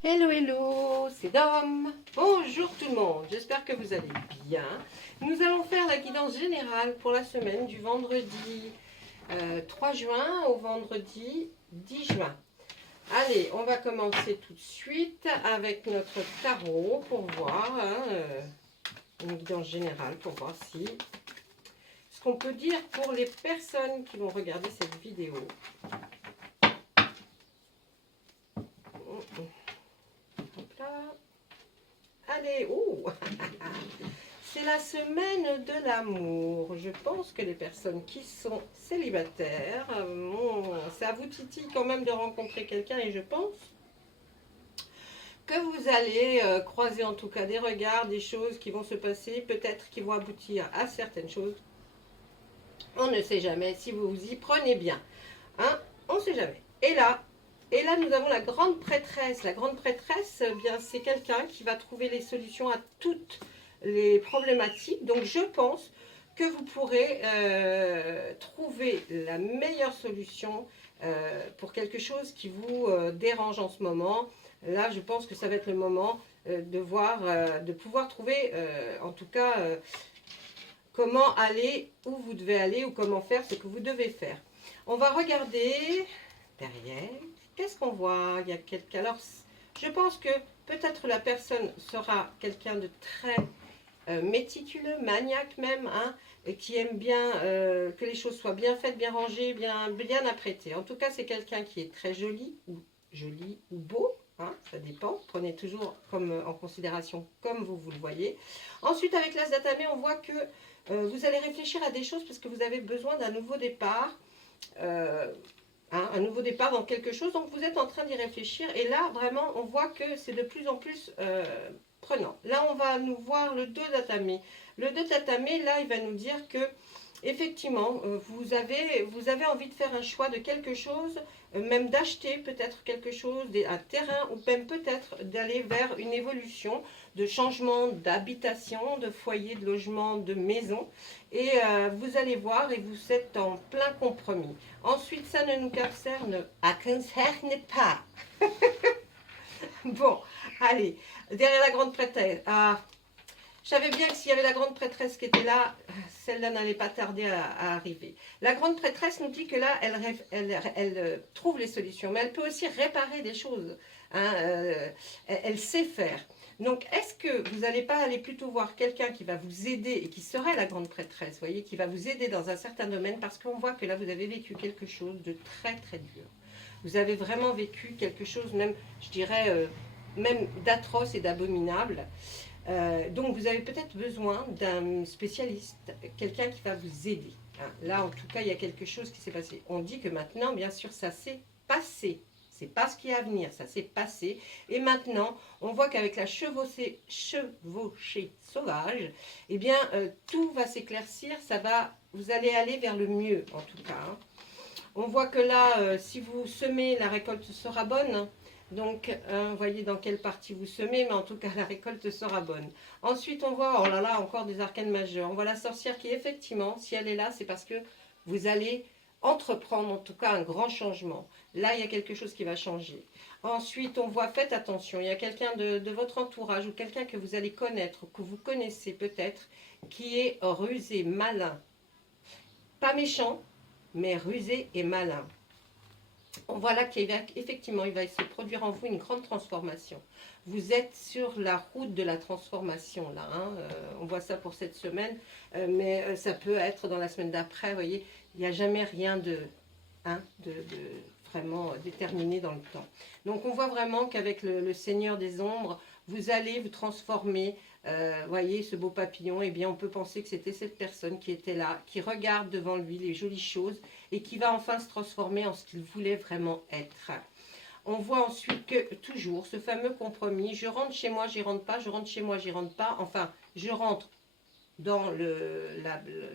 Hello, hello, c'est Dom. Bonjour tout le monde, j'espère que vous allez bien. Nous allons faire la guidance générale pour la semaine du vendredi 3 juin au vendredi 10 juin. Allez, on va commencer tout de suite avec notre tarot pour voir une guidance générale pour voir si ce qu'on peut dire pour les personnes qui vont regarder cette vidéo. Hop là. Allez, oh c'est la semaine de l'amour. Je pense que les personnes qui sont célibataires, c'est à vous Titi quand même de rencontrer quelqu'un et je pense que vous allez croiser en tout cas des regards, des choses qui vont se passer, peut-être qui vont aboutir à certaines choses. On ne sait jamais si vous vous y prenez bien. Hein, on ne sait jamais. Et là, nous avons la grande prêtresse. La grande prêtresse, eh bien, c'est quelqu'un qui va trouver les solutions à toutes les problématiques. Donc, je pense que vous pourrez trouver la meilleure solution pour quelque chose qui vous dérange en ce moment. Là, je pense que ça va être le moment de pouvoir trouver, en tout cas, comment aller où vous devez aller ou comment faire ce que vous devez faire. On va regarder derrière. Qu'est-ce qu'on voit? Il y a quelqu'un. Alors, je pense que peut-être la personne sera quelqu'un de très méticuleux, maniaque même, hein, et qui aime bien que les choses soient bien faites, bien rangées, bien apprêtées. En tout cas, c'est quelqu'un qui est très joli ou beau. Hein, ça dépend. Prenez toujours en considération comme vous le voyez. Ensuite, avec l'As d'Atamé, on voit que vous allez réfléchir à des choses parce que vous avez besoin d'un nouveau départ. Un nouveau départ dans quelque chose, donc vous êtes en train d'y réfléchir et là vraiment on voit que c'est de plus en plus prenant. Là on va nous voir le 2 d'Atamé. Le 2 d'Atamé, là il va nous dire que effectivement vous avez envie de faire un choix de quelque chose, même d'acheter peut-être quelque chose, un terrain, ou même peut-être d'aller vers une évolution de changement d'habitation, de foyer, de logement, de maison. Et vous allez voir et vous êtes en plein compromis. Ensuite, ça ne nous concerne pas. Bon, allez, derrière la grande prêtresse. Ah, je savais bien que s'il y avait la grande prêtresse qui était là, celle-là n'allait pas tarder à arriver. La grande prêtresse nous dit que là, elle trouve les solutions, mais elle peut aussi réparer des choses. Hein, elle sait faire. Donc, est-ce que vous n'allez pas aller plutôt voir quelqu'un qui va vous aider et qui serait la grande prêtresse, vous voyez, qui va vous aider dans un certain domaine, parce qu'on voit que là, vous avez vécu quelque chose de très, très dur. Vous avez vraiment vécu quelque chose, même, je dirais, même d'atroce et d'abominable. Donc vous avez peut-être besoin d'un spécialiste, quelqu'un qui va vous aider. Hein. Là, en tout cas, il y a quelque chose qui s'est passé. On dit que maintenant, bien sûr, ça s'est passé. C'est pas ce qui est à venir, ça s'est passé. Et maintenant, on voit qu'avec la chevauchée sauvage, eh bien, tout va s'éclaircir. Vous allez aller vers le mieux, en tout cas. Hein. On voit que là, si vous semez, la récolte sera bonne. Hein. Donc, vous voyez dans quelle partie vous semez, mais en tout cas, la récolte sera bonne. Ensuite, on voit, oh là là, encore des arcanes majeurs. On voit la sorcière qui, effectivement, si elle est là, c'est parce que vous allez entreprendre, en tout cas, un grand changement. Là, il y a quelque chose qui va changer. Ensuite, on voit, faites attention, il y a quelqu'un de votre entourage ou quelqu'un que vous allez connaître, que vous connaissez peut-être, qui est rusé, malin. Pas méchant, mais rusé et malin. On voit là qu'effectivement, il va se produire en vous une grande transformation. Vous êtes sur la route de la transformation, là. Hein. On voit ça pour cette semaine, mais ça peut être dans la semaine d'après. Vous voyez, il n'y a jamais rien de vraiment déterminé dans le temps. Donc, on voit vraiment qu'avec le Seigneur des Ombres, vous allez vous transformer. Voyez ce beau papillon, eh bien on peut penser que c'était cette personne qui était là, qui regarde devant lui les jolies choses et qui va enfin se transformer en ce qu'il voulait vraiment être. On voit ensuite que toujours ce fameux compromis, je rentre chez moi, j'y rentre pas, je rentre chez moi, j'y rentre pas, enfin je rentre dans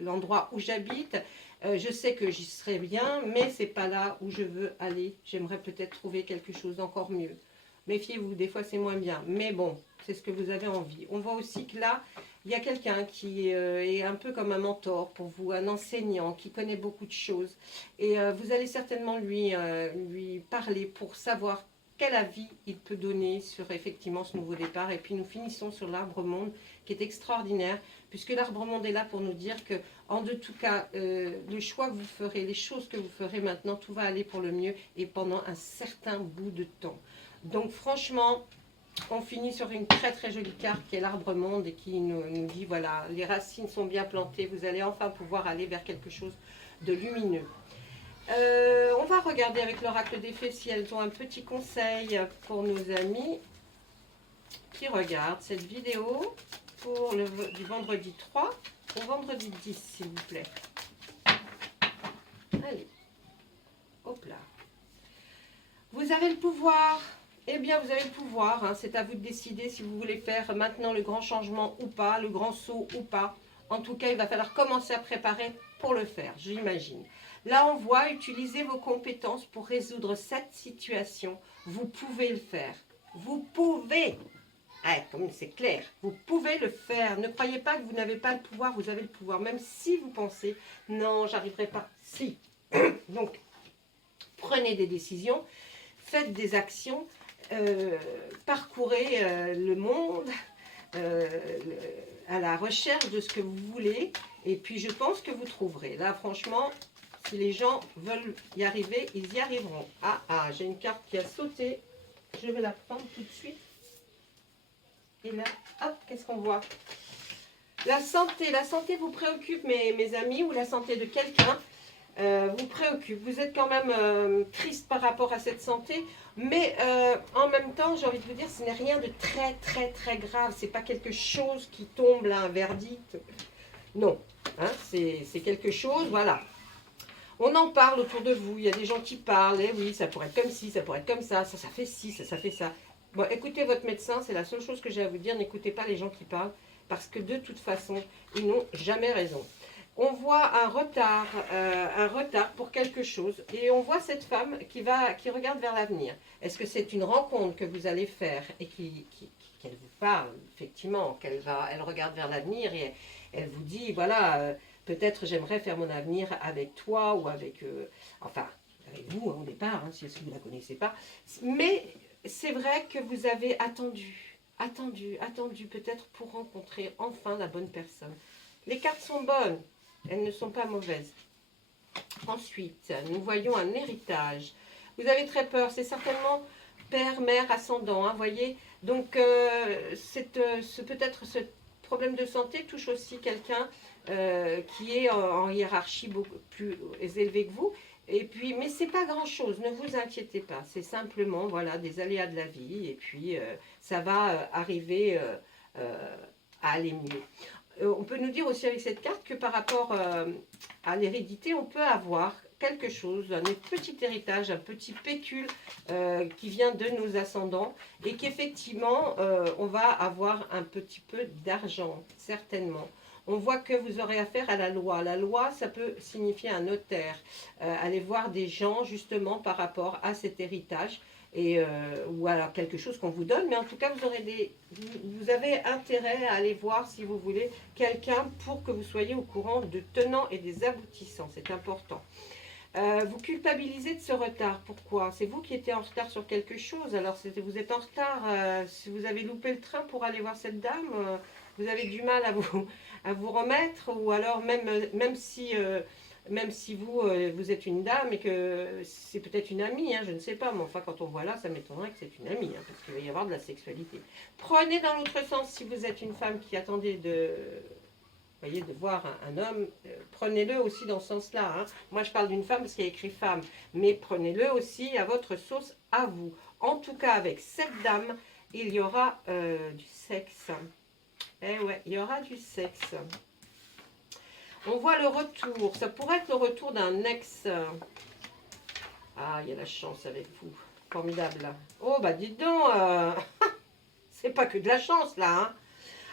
l'endroit où j'habite, je sais que j'y serai bien, mais c'est pas là où je veux aller, j'aimerais peut-être trouver quelque chose d'encore mieux. Méfiez-vous, des fois c'est moins bien, mais bon, c'est ce que vous avez envie. On voit aussi que là, il y a quelqu'un qui est un peu comme un mentor pour vous, un enseignant qui connaît beaucoup de choses. Et vous allez certainement lui parler pour savoir quel avis il peut donner sur effectivement ce nouveau départ. Et puis nous finissons sur l'arbre monde qui est extraordinaire, puisque l'arbre monde est là pour nous dire que, en de tout cas, le choix que vous ferez, les choses que vous ferez maintenant, tout va aller pour le mieux et pendant un certain bout de temps. Donc franchement, on finit sur une très très jolie carte qui est l'arbre monde et qui nous dit, voilà, les racines sont bien plantées, vous allez enfin pouvoir aller vers quelque chose de lumineux. On va regarder avec l'oracle des fées si elles ont un petit conseil pour nos amis qui regardent cette vidéo pour du vendredi 3 au vendredi 10, s'il vous plaît. Allez, hop là. Vous avez le pouvoir. Eh bien, vous avez le pouvoir. Hein. C'est à vous de décider si vous voulez faire maintenant le grand changement ou pas, le grand saut ou pas. En tout cas, il va falloir commencer à préparer pour le faire, j'imagine. Là, on voit utiliser vos compétences pour résoudre cette situation. Vous pouvez le faire. Vous pouvez. Ah, comme c'est clair, vous pouvez le faire. Ne croyez pas que vous n'avez pas le pouvoir, vous avez le pouvoir. Même si vous pensez, non, j'arriverai pas. Si. Donc, prenez des décisions, faites des actions, parcourez le monde à la recherche de ce que vous voulez. Et puis, je pense que vous trouverez. Là, franchement, si les gens veulent y arriver, ils y arriveront. Ah, j'ai une carte qui a sauté. Je vais la prendre tout de suite. Et là, hop, qu'est-ce qu'on voit? La santé vous préoccupe, mes amis, ou la santé de quelqu'un vous préoccupe. Vous êtes quand même triste par rapport à cette santé, mais en même temps, j'ai envie de vous dire, ce n'est rien de très, très, très grave. Ce n'est pas quelque chose qui tombe là, un verdict. Non, hein, c'est quelque chose, voilà. On en parle autour de vous, il y a des gens qui parlent, et oui, ça pourrait être comme ci, ça pourrait être comme ça fait ci, ça fait ça. Bon, écoutez votre médecin, c'est la seule chose que j'ai à vous dire, n'écoutez pas les gens qui parlent, parce que de toute façon, ils n'ont jamais raison. On voit un retard pour quelque chose, et on voit cette femme qui regarde vers l'avenir. Est-ce que c'est une rencontre que vous allez faire, et qu'elle vous parle, effectivement, elle regarde vers l'avenir, et elle vous dit, voilà... peut-être j'aimerais faire mon avenir avec toi ou avec, enfin, avec vous hein, au départ, hein, si vous ne la connaissez pas. Mais c'est vrai que vous avez attendu peut-être pour rencontrer enfin la bonne personne. Les cartes sont bonnes, elles ne sont pas mauvaises. Ensuite, nous voyons un héritage. Vous avez très peur, c'est certainement père, mère, ascendant, hein, voyez. Donc, peut-être ce problème de santé touche aussi quelqu'un qui est en hiérarchie beaucoup plus élevée que vous. Et puis, mais c'est pas grand-chose, ne vous inquiétez pas. C'est simplement, voilà, des aléas de la vie. Et puis, ça va arriver à aller mieux. On peut nous dire aussi avec cette carte que par rapport à l'hérédité, on peut avoir quelque chose, un petit héritage, un petit pécule qui vient de nos ascendants et qu'effectivement, on va avoir un petit peu d'argent, certainement. On voit que vous aurez affaire à la loi. La loi, ça peut signifier un notaire. Aller voir des gens justement par rapport à cet héritage ou alors quelque chose qu'on vous donne. Mais en tout cas, vous avez intérêt à aller voir, si vous voulez, quelqu'un pour que vous soyez au courant de tenants et des aboutissants. C'est important. Vous culpabilisez de ce retard. Pourquoi? C'est vous qui étiez en retard sur quelque chose. Alors, vous êtes en retard. Si vous avez loupé le train pour aller voir cette dame, vous avez du mal à vous remettre. Ou alors, même si vous êtes une dame et que c'est peut-être une amie, hein, je ne sais pas. Mais enfin, quand on voit là, ça m'étonnerait que c'est une amie, hein, parce qu'il va y avoir de la sexualité. Prenez dans l'autre sens si vous êtes une femme qui attendait de voir un homme, prenez-le aussi dans ce sens-là. Hein. Moi, je parle d'une femme parce qu'il y a écrit femme, mais prenez-le aussi à votre sauce, à vous. En tout cas, avec cette dame, il y aura du sexe. Eh ouais, il y aura du sexe. On voit le retour. Ça pourrait être le retour d'un ex. Ah, il y a la chance avec vous. Formidable. Oh, bah dites donc, c'est pas que de la chance, là, hein.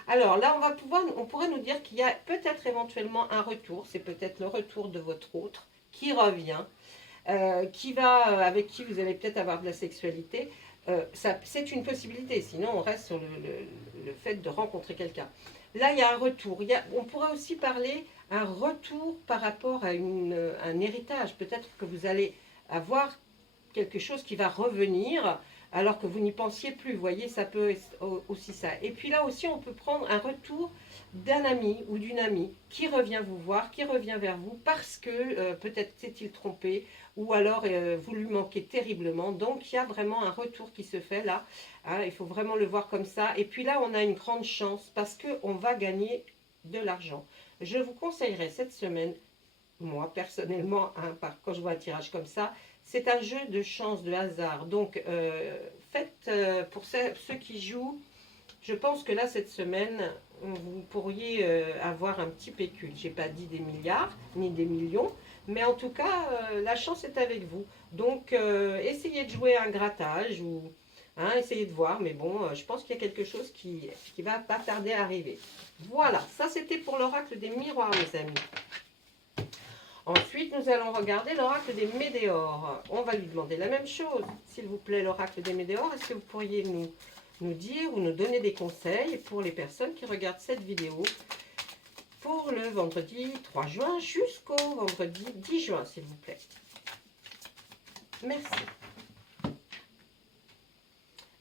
Alors là, on pourrait nous dire qu'il y a peut-être éventuellement un retour. C'est peut-être le retour de votre autre qui revient, avec qui vous allez peut-être avoir de la sexualité. C'est une possibilité. Sinon, on reste sur le fait de rencontrer quelqu'un. Là, il y a un retour. On pourrait aussi parler un retour par rapport à un héritage. Peut-être que vous allez avoir quelque chose qui va revenir alors que vous n'y pensiez plus. Vous voyez, ça peut être aussi ça. Et puis là aussi, on peut prendre un retour d'un ami ou d'une amie qui revient vous voir, qui revient vers vous parce que peut-être s'est-il trompé ou alors vous lui manquez terriblement. Donc il y a vraiment un retour qui se fait là. Hein, il faut vraiment le voir comme ça. Et puis là, on a une grande chance parce qu'on va gagner de l'argent. Je vous conseillerais cette semaine, moi personnellement, hein, quand je vois un tirage comme ça, c'est un jeu de chance, de hasard. Donc faites, pour ceux qui jouent, je pense que là, cette semaine, vous pourriez avoir un petit pécule. Je n'ai pas dit des milliards, ni des millions, mais en tout cas, la chance est avec vous. Donc, essayez de jouer un grattage ou hein, essayez de voir. Mais bon, je pense qu'il y a quelque chose qui va pas tarder à arriver. Voilà, ça c'était pour l'oracle des miroirs, mes amis. Ensuite, nous allons regarder l'oracle des météores. On va lui demander la même chose. S'il vous plaît, l'oracle des météores, est-ce que vous pourriez nous dire ou nous donner des conseils pour les personnes qui regardent cette vidéo pour le vendredi 3 juin jusqu'au vendredi 10 juin, s'il vous plaît. Merci.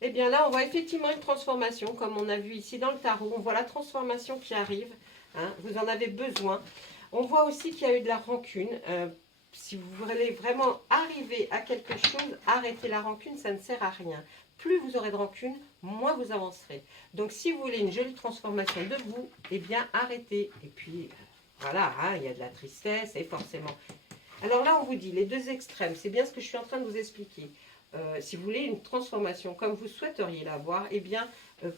Eh bien là, on voit effectivement une transformation, comme on a vu ici dans le tarot. On voit la transformation qui arrive. Hein, vous en avez besoin. On voit aussi qu'il y a eu de la rancune. Si vous voulez vraiment arriver à quelque chose, arrêtez la rancune, ça ne sert à rien. Plus vous aurez de rancune, moins vous avancerez. Donc si vous voulez une jolie transformation de vous, eh bien arrêtez. Et puis voilà, hein, il y a de la tristesse et forcément. Alors là, on vous dit les deux extrêmes. C'est bien ce que je suis en train de vous expliquer. Si vous voulez une transformation comme vous souhaiteriez l'avoir, eh bien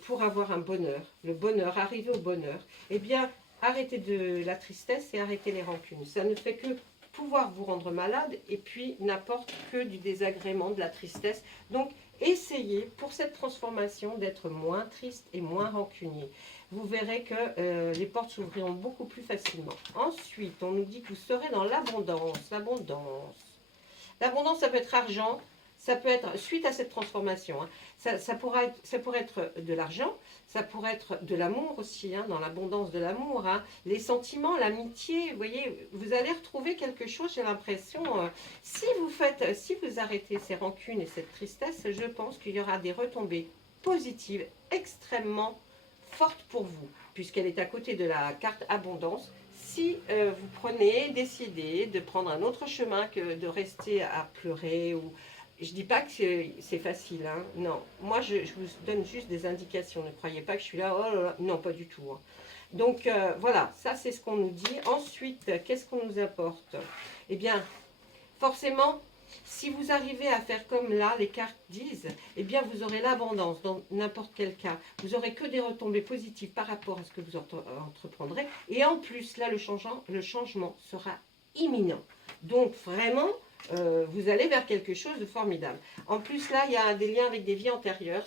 pour avoir un bonheur, le bonheur, arriver au bonheur, eh bien arrêtez de la tristesse et arrêtez les rancunes. Ça ne fait que pouvoir vous rendre malade et puis n'apporte que du désagrément, de la tristesse. Donc, essayez pour cette transformation d'être moins triste et moins rancunier. Vous verrez que les portes s'ouvriront beaucoup plus facilement. Ensuite, on nous dit que vous serez dans l'abondance. L'abondance. L'abondance, ça peut être argent. Ça peut être, suite à cette transformation, hein, ça pourrait être de l'argent, ça pourrait être de l'amour aussi, hein, dans l'abondance de l'amour, hein, les sentiments, l'amitié, vous voyez, vous allez retrouver quelque chose, j'ai l'impression, si vous arrêtez ces rancunes et cette tristesse, je pense qu'il y aura des retombées positives extrêmement fortes pour vous, puisqu'elle est à côté de la carte abondance. Si vous décidez de prendre un autre chemin que de rester à pleurer ou je ne dis pas que c'est facile, hein. Non. Moi, je vous donne juste des indications. Ne croyez pas que je suis là, oh là là. Non, pas du tout. Hein. Donc, voilà, ça c'est ce qu'on nous dit. Ensuite, qu'est-ce qu'on nous apporte? Eh bien, forcément, si vous arrivez à faire comme là, les cartes disent, eh bien, vous aurez l'abondance dans n'importe quel cas. Vous n'aurez que des retombées positives par rapport à ce que vous entreprendrez. Et en plus, là, le changement sera imminent. Donc, vraiment... vous allez vers quelque chose de formidable. En plus, là, il y a des liens avec des vies antérieures.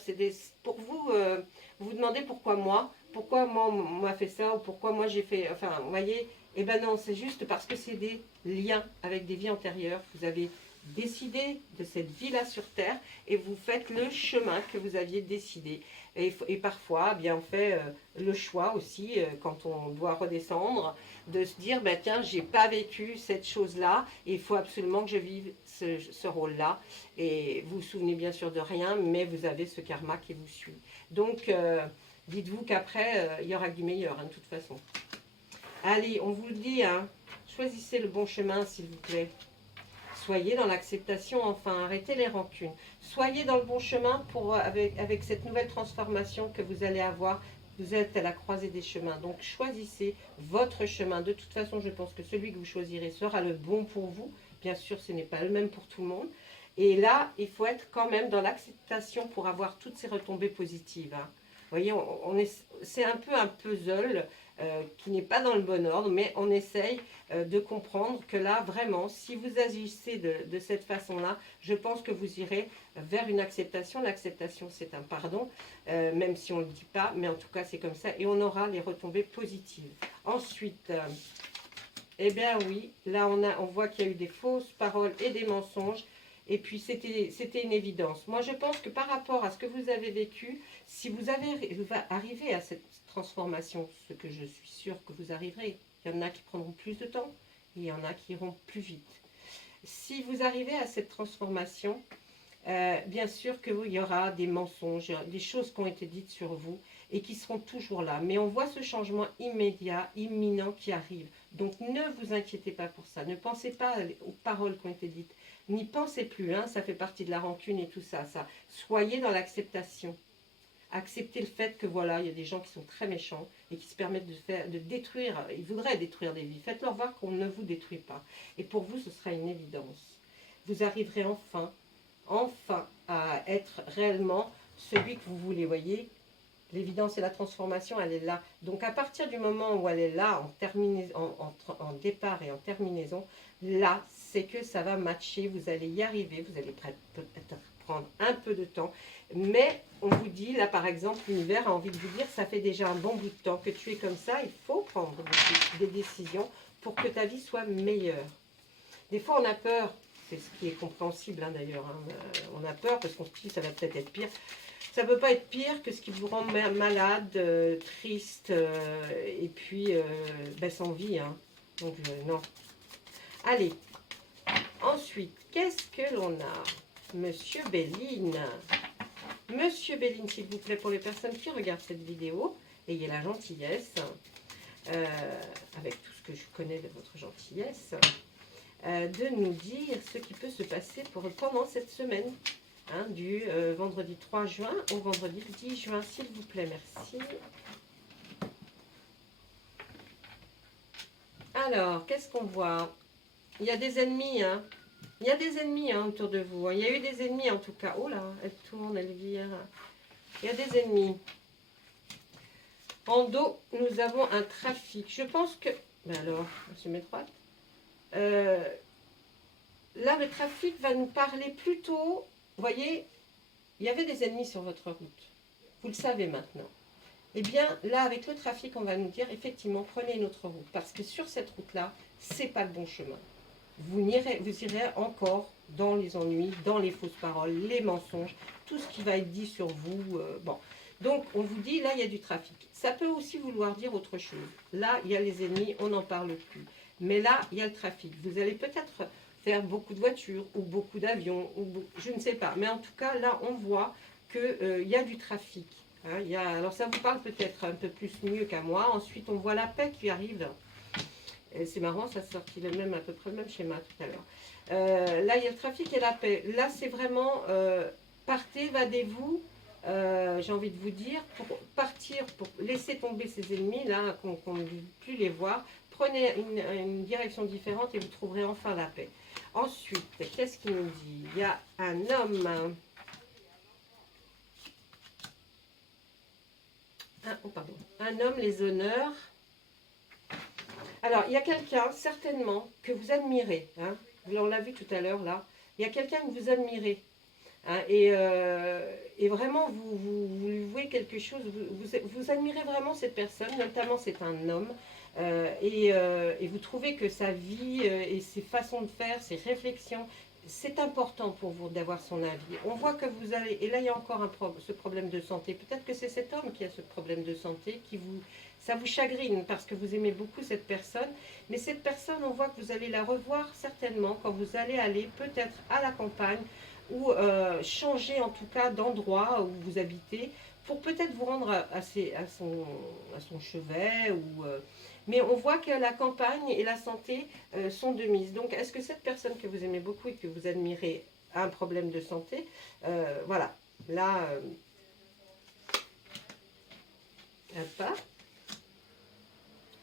Pour vous, vous vous demandez pourquoi moi on m'a fait ça, ou pourquoi moi j'ai fait... Enfin, vous voyez, eh ben non, c'est juste parce que c'est des liens avec des vies antérieures. Vous avez décidé de cette vie-là sur Terre et vous faites le chemin que vous aviez décidé. Et parfois, eh bien, on fait le choix aussi, quand on doit redescendre, de se dire, ben, tiens, j'ai pas vécu cette chose-là, et il faut absolument que je vive ce rôle-là. Et vous vous souvenez bien sûr de rien, mais vous avez ce karma qui vous suit. Donc, dites-vous qu'après, il y aura du meilleur, hein, de toute façon. Allez, on vous le dit, hein, choisissez le bon chemin, s'il vous plaît. Soyez dans l'acceptation, enfin, arrêtez les rancunes. Soyez dans le bon chemin avec cette nouvelle transformation que vous allez avoir. Vous êtes à la croisée des chemins, donc choisissez votre chemin. De toute façon, je pense que celui que vous choisirez sera le bon pour vous. Bien sûr, ce n'est pas le même pour tout le monde. Et là, il faut être quand même dans l'acceptation pour avoir toutes ces retombées positives. Hein. Vous voyez, c'est un peu un puzzle qui n'est pas dans le bon ordre, mais on essaye de comprendre que là, vraiment, si vous agissez de cette façon-là, je pense que vous irez vers une acceptation. L'acceptation, c'est un pardon, même si on ne le dit pas, mais en tout cas, c'est comme ça, et on aura les retombées positives. Ensuite, eh bien oui, là, on voit qu'il y a eu des fausses paroles et des mensonges, et puis c'était une évidence. Moi, je pense que par rapport à ce que vous avez vécu, si vous arrivez à cette transformation, ce que je suis sûre que vous arriverez, il y en a qui prendront plus de temps, et il y en a qui iront plus vite. Si vous arrivez à cette transformation, Bien sûr qu'il y aura des mensonges, des choses qui ont été dites sur vous et qui seront toujours là. Mais on voit ce changement immédiat, imminent qui arrive. Donc ne vous inquiétez pas pour ça. Ne pensez pas aux paroles qui ont été dites. N'y pensez plus, hein, ça fait partie de la rancune et tout ça. Soyez dans l'acceptation. Acceptez le fait que voilà, il y a des gens qui sont très méchants et qui se permettent de détruire, ils voudraient détruire des vies. Faites-leur voir qu'on ne vous détruit pas. Et pour vous, ce sera une évidence. Vous arriverez enfin à être réellement celui que vous voulez. Voyez, l'évidence et la transformation, elle est là. Donc à partir du moment où elle est là, en départ et en terminaison, là, c'est que ça va matcher, vous allez y arriver, vous allez peut-être prendre un peu de temps. Mais on vous dit, là par exemple, l'univers a envie de vous dire, ça fait déjà un bon bout de temps que tu es comme ça, il faut prendre des décisions pour que ta vie soit meilleure. Des fois on a peur. C'est ce qui est compréhensible hein, d'ailleurs. Hein. On a peur parce qu'on se dit ça va peut-être être pire. Ça ne peut pas être pire que ce qui vous rend malade, triste et puis sans vie. Hein. Donc non. Allez. Ensuite, qu'est-ce que l'on a? Monsieur Béline. Monsieur Béline, s'il vous plaît, pour les personnes qui regardent cette vidéo, ayez la gentillesse, avec tout ce que je connais de votre gentillesse, de nous dire ce qui peut se passer pendant cette semaine, hein, du vendredi 3 juin au vendredi 10 juin, s'il vous plaît, merci. Alors, qu'est-ce qu'on voit? Il y a des ennemis, hein. Il y a des ennemis hein, autour de vous. Il y a eu des ennemis en tout cas. Oh là, elle tourne, elle vire. Il y a des ennemis. En dos, nous avons un trafic. Je pense que... Ben alors, je mets droite. Là, le trafic va nous parler plutôt... Vous voyez, il y avait des ennemis sur votre route. Vous le savez maintenant. Eh bien, là, avec le trafic, on va nous dire, effectivement, prenez une autre route. Parce que sur cette route-là, c'est pas le bon chemin. Vous irez encore dans les ennuis, dans les fausses paroles, les mensonges, tout ce qui va être dit sur vous. Bon. Donc, on vous dit, là, il y a du trafic. Ça peut aussi vouloir dire autre chose. Là, il y a les ennemis, on n'en parle plus. Mais là, il y a le trafic. Vous allez peut-être faire beaucoup de voitures ou beaucoup d'avions, je ne sais pas. Mais en tout cas, là, on voit qu'il y a du trafic. Hein, alors, ça vous parle peut-être un peu plus mieux qu'à moi. Ensuite, on voit la paix qui arrive. C'est marrant, ça sortit à peu près le même schéma tout à l'heure. Là, il y a le trafic et la paix. Là, c'est vraiment partez, vadez-vous, j'ai envie de vous dire, pour partir, pour laisser tomber ces ennemis, là, qu'on ne veut plus les voir. Prenez une direction différente et vous trouverez enfin la paix. Ensuite, qu'est-ce qu'il nous dit? Il y a un homme. Un homme, les honneurs. Alors, il y a quelqu'un, certainement, que vous admirez. Hein, on l'a vu tout à l'heure, là. Il y a quelqu'un que vous admirez. Hein, et vraiment, vous lui vouez quelque chose. Vous admirez vraiment cette personne, notamment c'est un homme. Et vous trouvez que sa vie et ses façons de faire, ses réflexions, c'est important pour vous d'avoir son avis. On voit que vous allez... Et là, il y a encore ce problème de santé. Peut-être que c'est cet homme qui a ce problème de santé qui vous... Ça vous chagrine parce que vous aimez beaucoup cette personne. Mais cette personne, on voit que vous allez la revoir certainement quand vous allez aller peut-être à la campagne ou changer en tout cas d'endroit où vous habitez pour peut-être vous rendre à son chevet. Mais on voit que la campagne et la santé sont de mise. Donc, est-ce que cette personne que vous aimez beaucoup et que vous admirez a un problème de santé? Voilà. Là, pas.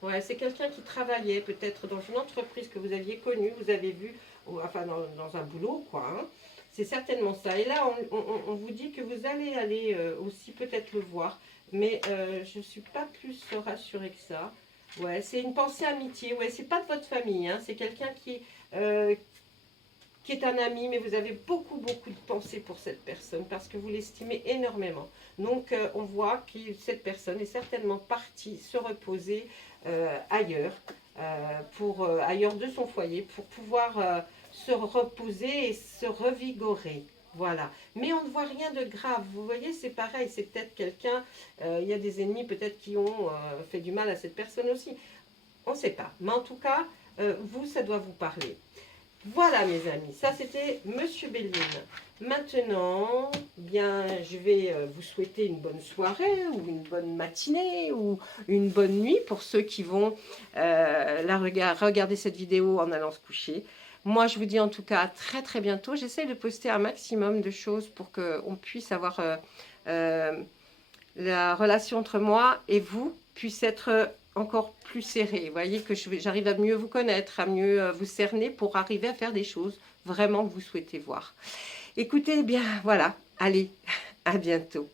Ouais, c'est quelqu'un qui travaillait peut-être dans une entreprise que vous aviez connue, vous avez vu, enfin dans un boulot, quoi. Hein. C'est certainement ça. Et là, on vous dit que vous allez aller aussi peut-être le voir, mais je ne suis pas plus rassurée que ça. Ouais, c'est une pensée amitié. Ouais, c'est pas de votre famille, hein. C'est quelqu'un qui est un ami, mais vous avez beaucoup de pensées pour cette personne parce que vous l'estimez énormément. Donc, on voit que cette personne est certainement partie se reposer ailleurs, ailleurs de son foyer, pour pouvoir se reposer et se revigorer. Voilà. Mais on ne voit rien de grave. Vous voyez, c'est pareil. C'est peut-être quelqu'un, il y a des ennemis peut-être qui ont fait du mal à cette personne aussi. On ne sait pas. Mais en tout cas, vous, ça doit vous parler. Voilà mes amis, ça c'était Monsieur Béline. Maintenant, bien, je vais vous souhaiter une bonne soirée ou une bonne matinée ou une bonne nuit pour ceux qui vont regarder cette vidéo en allant se coucher. Moi, je vous dis en tout cas à très très bientôt. J'essaie de poster un maximum de choses pour qu'on puisse avoir la relation entre moi et vous puisse être encore plus serrée. Vous voyez que j'arrive à mieux vous connaître, à mieux vous cerner pour arriver à faire des choses vraiment que vous souhaitez voir. Écoutez, eh bien, voilà. Allez, à bientôt.